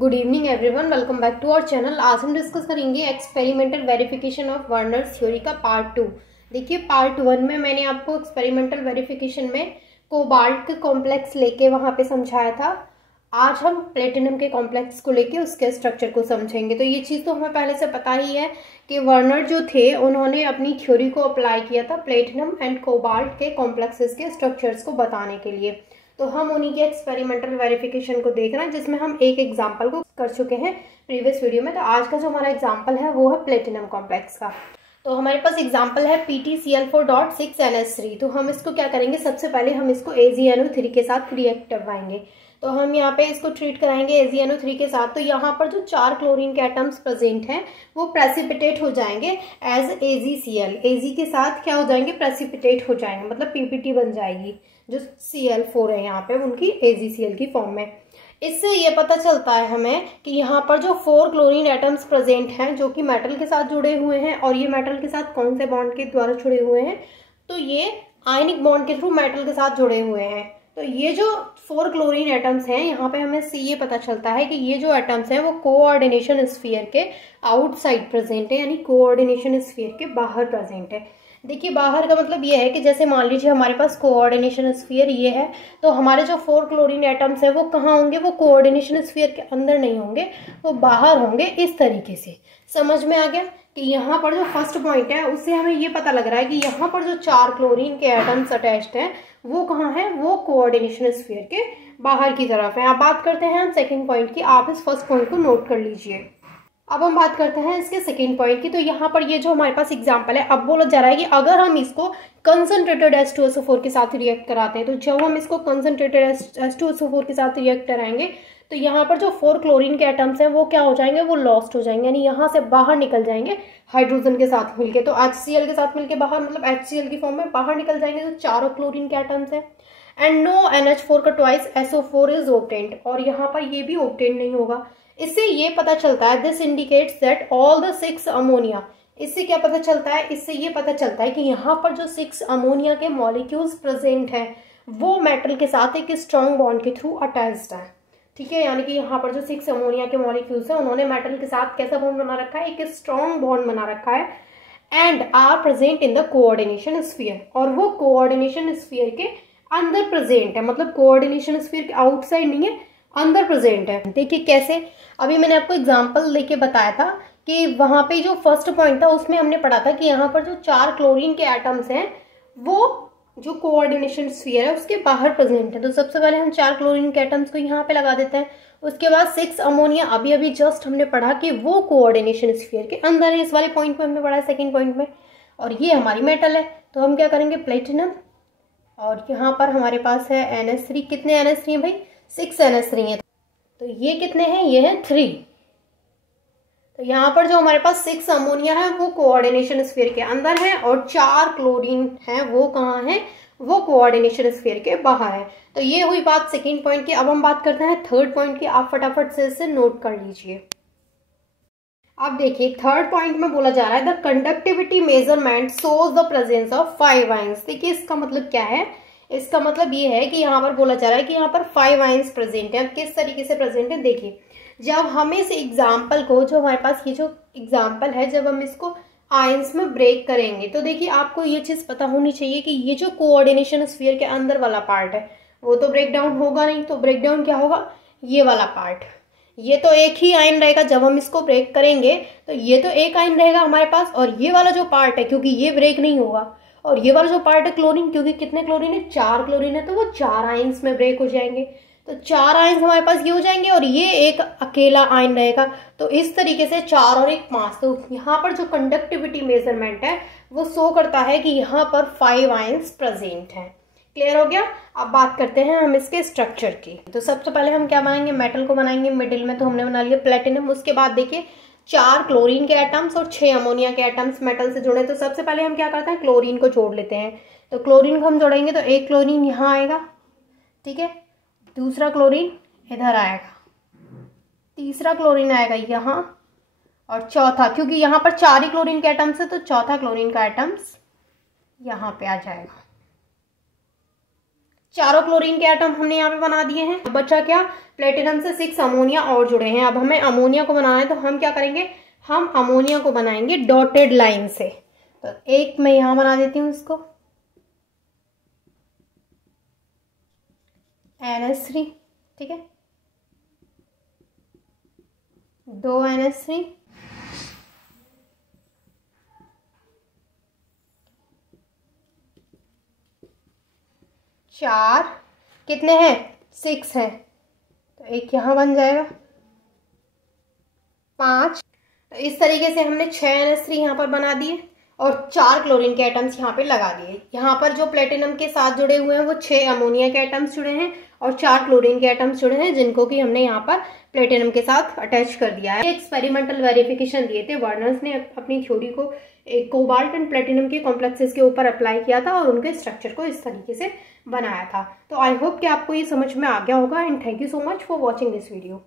Good evening everyone, welcome back to our channel. आज हम discuss करेंगे experimental verification of Werner's theory का part 2। देखिए, पार्ट 1 में मैंने आपको एक्सपेरिमेंटल वेरिफिकेशन में कोबाल्ट के कॉम्प्लेक्स लेके वहाँ पे समझाया था। आज हम प्लेटिनम के कॉम्प्लेक्स को लेके उसके स्ट्रक्चर को समझेंगे। तो ये चीज़ तो हमें पहले से पता ही है कि वर्नर जो थे उन्होंने अपनी थ्योरी को अप्लाई किया था प्लेटिनम एंड कोबाल्ट के कॉम्प्लेक्सेस के स्ट्रक्चर्स को बताने के लिए। तो हम उन्हीं के एक्सपेरिमेंटल वेरिफिकेशन को देख रहे हैं, जिसमें हम एक एग्जाम्पल को कर चुके हैं प्रीवियस वीडियो में। तो आज का जो हमारा एग्जाम्पल है वो है प्लेटिनम कॉम्प्लेक्स का। तो हमारे पास एग्जाम्पल है PtCl4.6NH3। तो हम इसको क्या करेंगे, सबसे पहले हम इसको AgNO3 के साथ रिएक्ट करवाएंगे। तो हम यहाँ पे इसको ट्रीट कराएंगे AgNO3 के साथ। तो यहाँ पर जो 4 क्लोरीन के एटम्स प्रेजेंट हैं वो प्रेसिपिटेट हो जाएंगे एज AgCl। Ag के साथ क्या हो जाएंगे, प्रेसिपिटेट हो जाएंगे, मतलब PPT बन जाएगी। जो Cl4 है यहाँ पे उनकी AgCl की फॉर्म में। इससे ये पता चलता है हमें कि यहाँ पर जो 4 क्लोरीन एटम्स प्रेजेंट हैं जो कि मेटल के साथ जुड़े हुए हैं, और ये मेटल के साथ कौन से बॉन्ड के द्वारा जुड़े हुए हैं, तो ये आयनिक बॉन्ड के थ्रू मेटल के साथ जुड़े हुए हैं। तो ये जो 4 क्लोरीन एटम्स हैं यहाँ पे हमें से ये पता चलता है कि ये जो एटम्स हैं वो कोऑर्डिनेशन स्फीयर के आउटसाइड प्रेजेंट है, यानी कोऑर्डिनेशन स्फीयर के बाहर प्रेजेंट है। देखिए, बाहर का मतलब ये है कि जैसे मान लीजिए हमारे पास कोऑर्डिनेशन स्फीयर ये है, तो हमारे जो 4 क्लोरीन एटम्स हैं वो कहाँ होंगे, वो कोऑर्डिनेशन स्फीयर के अंदर नहीं होंगे, वो बाहर होंगे। इस तरीके से समझ में आ गया कि यहाँ पर जो फर्स्ट पॉइंट है उससे हमें ये पता लग रहा है कि यहाँ पर जो 4 क्लोरीन के एटम्स अटैच्ड हैं वो कहाँ है, वो कोऑर्डिनेशन स्फीयर के बाहर की तरफ है। अब बात करते हैं हम सेकेंड पॉइंट की। आप इस फर्स्ट पॉइंट को नोट कर लीजिए। अब हम बात करते हैं इसके सेकेंड पॉइंट की। तो यहाँ पर ये जो हमारे पास एग्जांपल है, अब बोला जा रहा है कि अगर हम इसको कंसंट्रेटेड H2SO4 के साथ रिएक्ट कराते हैं, तो जब हम इसको कंसंट्रेटेड H2SO4 के साथ रिएक्ट कराएंगे तो यहाँ पर जो 4 क्लोरीन के एटम्स हैं वो क्या हो जाएंगे, वो लॉस्ट हो जाएंगे, यानी यहाँ से बाहर निकल जाएंगे हाइड्रोजन के साथ मिलके। तो HCl के साथ मिलके बाहर, मतलब HCl की फॉर्म में बाहर निकल जाएंगे जो 4 क्लोरीन के एटम्स हैं। एंड नो NH4 का ट्वाइस SO4 इज ऑब्टेन्ड, और यहाँ पर ये भी ऑब्टेन नहीं होगा। इससे ये पता चलता है, this indicates that all the 6 ammonia. इससे क्या पता चलता है, इससे ये पता चलता है कि यहाँ पर जो 6 अमोनिया के मॉलिक्यूल्स प्रेजेंट हैं वो मेटल के साथ एक स्ट्रॉन्ग बॉन्ड के थ्रू अटैच्ड है। ठीक है, यानी कि यहाँ पर जो 6 अमोनिया के मॉलिक्यूल्स हैं उन्होंने मेटल के साथ कैसा बॉन्ड बना रखा है, एक स्ट्रॉन्ग बॉन्ड बना रखा है। And are present in the coordination sphere, और वो कोऑर्डिनेशन स्फीयर के अंदर प्रेजेंट है, मतलब कोऑर्डिनेशन स्फीयर के आउटसाइड नहीं है, अंदर प्रेजेंट है। देखिए कैसे, अभी मैंने आपको एग्जांपल लेके बताया था कि वहां पे जो फर्स्ट पॉइंट था उसमें हमने पढ़ा था कि यहाँ पर जो 4 क्लोरीन के एटम्स हैं वो जो कोऑर्डिनेशन स्फीयर है उसके बाहर प्रेजेंट है। तो सबसे पहले हम 4 क्लोरीन के एटम्स को यहाँ पे लगा देते हैं। उसके बाद 6 अमोनिया, अभी अभी जस्ट हमने पढ़ा कि वो कोऑर्डिनेशन स्फीयर के अंदर है। इस वाले पॉइंट में हमने पढ़ा है सेकेंड पॉइंट में। और ये हमारी मेटल है, तो हम क्या करेंगे, प्लेटिनम। और यहाँ पर हमारे पास है NH3। कितने NH3 है भाई, 6 NH3 है। तो ये कितने हैं, ये है 3। तो यहाँ पर जो हमारे पास 6 अमोनिया है वो कोऑर्डिनेशन स्फीयर के अंदर है, और 4 क्लोरीन है वो कहाँ है, वो कोऑर्डिनेशन स्फीयर के बाहर है। तो ये हुई बात सेकेंड पॉइंट की। अब हम बात करते हैं थर्ड पॉइंट की। आप फटाफट से इसे नोट कर लीजिए। अब देखिए, थर्ड पॉइंट में बोला जा रहा है the conductivity measurement shows the presence of 5 ions. देखिए इसका मतलब क्या है, इसका मतलब ये है कि यहाँ पर बोला जा रहा है कि यहाँ पर 5 आयंस प्रेजेंट है। किस तरीके से प्रेजेंट है, देखिए जब हम इस एग्जाम्पल को, जो हमारे पास ये जो एग्जाम्पल है, जब हम इसको आयंस में ब्रेक करेंगे तो देखिए आपको ये चीज पता होनी चाहिए कि ये जो कोऑर्डिनेशन स्फीयर के अंदर वाला पार्ट है वो तो ब्रेक डाउन होगा नहीं। तो ब्रेक डाउन क्या होगा, ये वाला पार्ट, ये तो एक ही आयन रहेगा। जब हम इसको ब्रेक करेंगे तो ये तो एक आयन रहेगा हमारे पास, और ये वाला जो पार्ट है क्योंकि ये ब्रेक नहीं होगा, और ये वाला जो पार्ट है क्लोरीन, क्योंकि कितने क्लोरीन है, 4 क्लोरीन है, तो वो 4 आयंस में ब्रेक हो जाएंगे। तो 4 आयंस हमारे पास ये हो जाएंगे, और ये एक अकेला आयन रहेगा। तो इस तरीके से 4 और 1 5। तो यहाँ पर जो कंडक्टिविटी मेजरमेंट है वो शो करता है कि यहाँ पर 5 आयंस प्रेजेंट है। क्लियर हो गया। अब बात करते हैं हम इसके स्ट्रक्चर की। तो सबसे पहले हम क्या बनाएंगे, मेटल को बनाएंगे। मिडिल में तो हमने बना लिया प्लेटिनम। उसके बाद देखिए 4 क्लोरीन के एटम्स और 6 अमोनिया के एटम्स मेटल से जुड़े। तो सबसे पहले हम क्या करते हैं, क्लोरीन को जोड़ लेते हैं। तो क्लोरीन को हम जोड़ेंगे तो एक क्लोरीन यहाँ आएगा, ठीक है, दूसरा क्लोरीन इधर आएगा, तीसरा क्लोरीन आएगा यहाँ, और चौथा, क्योंकि यहाँ पर 4 ही क्लोरीन के एटम्स है तो चौथा क्लोरीन का एटम्स यहाँ पे आ जाएगा। चारों क्लोरीन के एटम हमने यहाँ पे बना दिए हैं। अब बचा क्या, प्लेटिनम से 6 अमोनिया और जुड़े हैं। अब हमें अमोनिया को बनाना है तो हम क्या करेंगे, हम अमोनिया को बनाएंगे डॉटेड लाइन से। तो एक मैं यहाँ बना देती हूँ इसको NH3, ठीक है, 2 NH3, 4, कितने हैं, 6 है, तो एक यहाँ बन जाएगा, 5। तो इस तरीके से हमने 6 NH3 यहाँ पर बना दिए और 4 क्लोरीन के एटम्स यहाँ पे लगा दिए। यहाँ पर जो प्लेटिनम के साथ जुड़े हुए हैं वो 6 अमोनिया के एटम्स जुड़े हैं और 4 क्लोरीन के एटम्स जुड़े हैं, जिनको कि हमने यहाँ पर प्लेटिनम के साथ अटैच कर दिया है। एक्सपेरिमेंटल वेरिफिकेशन दिए थे, वर्नर्स ने अपनी थ्योरी को एक कोबाल्ट एंड प्लेटिनम के कॉम्प्लेक्सेस के ऊपर अप्लाई किया था और उनके स्ट्रक्चर को इस तरीके से बनाया था। तो आई होप कि आपको ये समझ में आ गया होगा and thank you so much for watching this video.